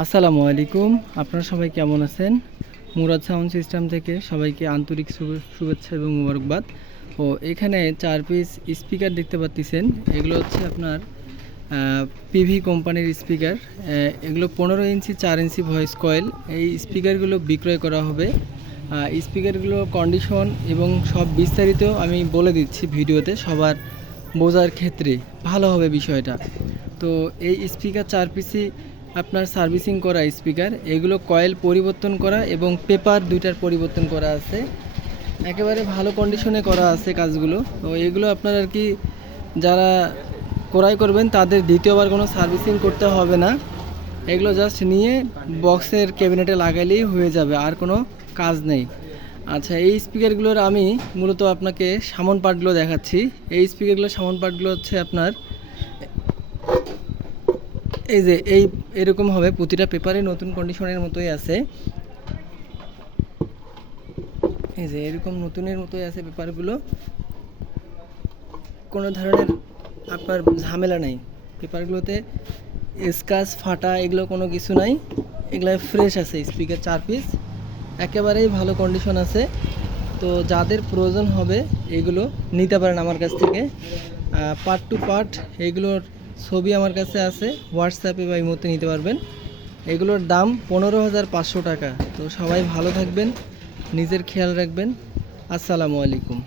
আসসালামু আলাইকুম। আপনারা সবাই কেমন আছেন? মুরাদ সাউন্ড সিস্টেম থেকে সবাইকে আন্তরিক শুভেচ্ছা এবং মোবারকবাদ। ও এখানে 4 পিস স্পিকার দেখতে পাচ্ছেন। এগুলো হচ্ছে আপনার পিভি কোম্পানির স্পিকার। এগুলো 15 ইঞ্চি 4 ইঞ্চি ভয়েস কয়েল। এই স্পিকারগুলো বিক্রয় করা হবে। স্পিকারগুলো কন্ডিশন এবং সব বিস্তারিত আমি বলে দিচ্ছি ভিডিওতে, সবার বোঝার ক্ষেত্রে ভালো হবে বিষয়টা। তো এই স্পিকার 4 পিসি আপনার সার্ভিসিং করা স্পিকার, এগুলো কয়েল পরিবর্তন করা এবং পেপার দুইটার পরিবর্তন করা আছে, একেবারে ভালো কন্ডিশনে করা আছে কাজগুলো। তো এগুলো আপনার আর কি যারা ক্রয় করবেন তাদের দ্বিতীয়বার কোনো সার্ভিসিং করতে হবে না। এগুলো জাস্ট নিয়ে বক্সের ক্যাবিনেটে লাগাইলেই হয়ে যাবে, আর কোনো কাজ নেই। আচ্ছা, এই স্পিকারগুলোর আমি মূলত আপনাকে সামন পার্টগুলো দেখাচ্ছি। এই স্পিকারগুলোর সামন পার্টগুলো হচ্ছে আপনার এই যে এরকম হবে, প্রতিটা পেপারে নতুন কন্ডিশনের মতোই আছে। এই যে এরকম নতুনের মতোই আছে পেপারগুলো, কোনো ধরনের আপনার ঝামেলা নাই পেপারগুলোতে, স্ক্র্যাচ ফাটা এগুলো কোনো কিছু নাই। এগুলো ফ্রেশ আছে। স্পিকার 4 পিস একেবারেই ভালো কন্ডিশন আছে। তো যাদের প্রয়োজন হবে এগুলো নিতে পারেন আমার কাছ থেকে। পার্ট টু পার্ট এগুলোর ছবি আমার কাছে আছে, হোয়াটসঅ্যাপে বা ইমোতে নিতে পারবেন। এগুলোর দাম 15,500 টাকা। তো সবাই ভালো থাকবেন, নিজের খেয়াল রাখবেন। আসসালামু আলাইকুম।